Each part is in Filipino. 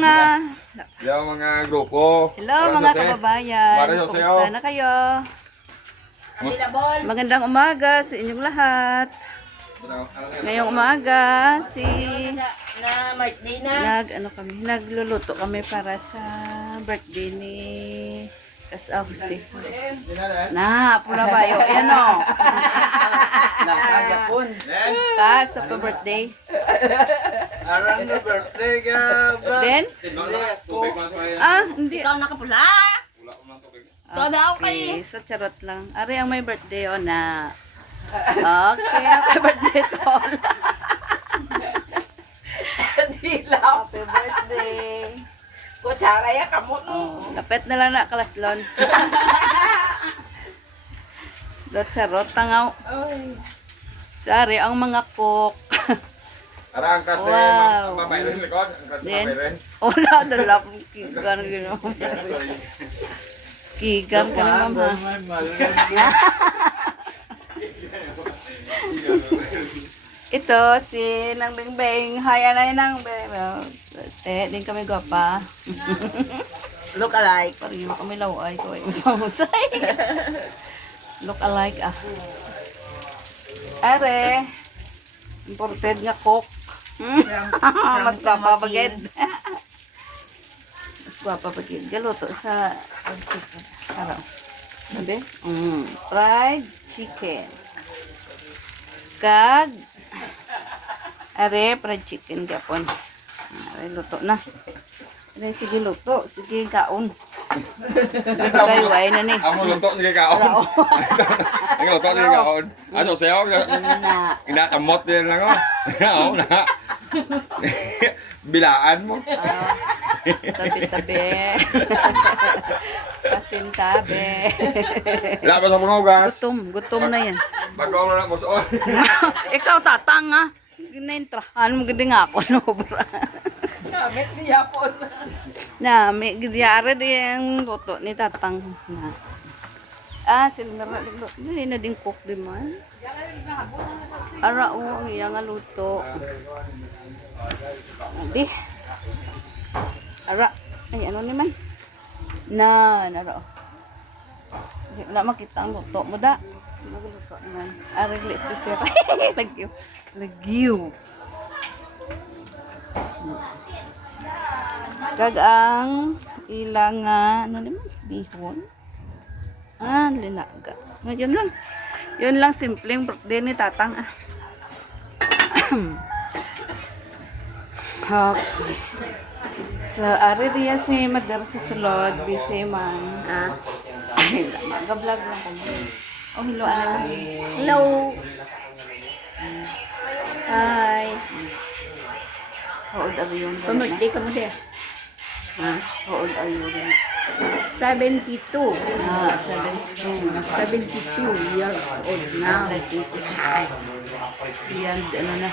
mga Hello mga grupo. Hello mga kababayan. Kumusta na kayo? Magandang umaga sa inyong lahat. Ngayong umaga nagluluto kami para sa birthday ni Kasi pula ba yun? Ayan o. Nakagapon. Sa pa-birthday. Arang na birthday ka, bro. Then? Hindi. Ikaw nakapula. Okay, so charot lang. Ari ang may birthday o na. Okay, happy birthday tol. Dilaw. Happy birthday. Kutsara ya kamot. Lapit na lang na kalaslon. Do charot tangaw. Sari ang mga cook. Arang kasi Wow. mamay rin likod. Ang kasi Then, mamay rin. wala dalap kigan gino. Kigan ka na mama. Ito si Nang Bingbing. Hi anay Nang Bingbing. Din kami gwapa. Look alike. Pareho kami laway ko ay mahusay. Look alike ah. Are. Imported nga cook. Mas gwapa pagid. Mas gwapa pagid. Galuto sa chicken. Araw. Sabi? Fried chicken. Kag are fried chicken gapon. Are luto na. Are sige luto, sige kaon. Kay way na ni. Amo luto sige kaon. Ang luto sige kaon. Aso sayo. Na. Inakamot din lang oh. Oo na. Bilaan mo. Tabi-tabi. Pasintabi. Wala pa sa punugas. Gutom na yan. Bago mo na musuon. Ikaw tatang ha. Ginaintrahan mo gindi nga ako no bra. Namit niya po. May gidyara din luto ni tatang na. Silmera luto. Hindi na din cook din man. Ara o ang iyang luto. Di. Ara. Ay ano ni man? Nara. Di na makita ang luto mo da. Magluto naman. Ari si sir. Lagyo. Kag ang ilang ano naman bihon. Linaga. Ngayon lang. Yun lang simpleng birthday ni tatang Okay. Sa ari diya si Madar sa sulod, busy man. Ay, mag-vlog lang kami. Oh, hello ana. Hello. Hi. How old are you? Pambirthday ka mo din. How old are you? 72. 72. 72 years old now. Yan, ano na.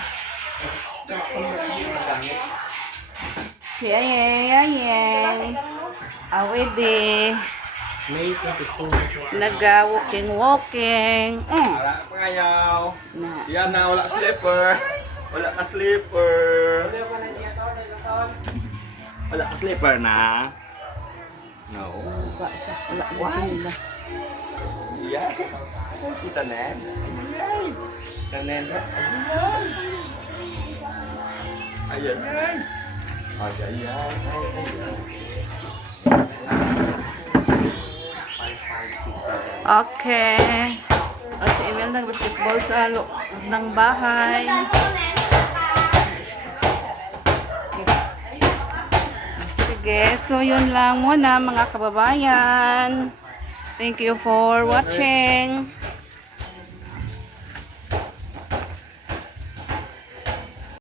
Si Ayeng. Awede. May 22. Nag-walking. Wala pa ngayaw. Na. Yan na, wala slipper. Wala ka slipper. Wala ka slipper na. No. Wala mo sinilas. Yeah. Kita nen. Tanen. Ayan. Ayan. Okay. Si Emil nag-basketball sa loob ng bahay. Sige, so yun lang muna mga kababayan. Thank you for watching.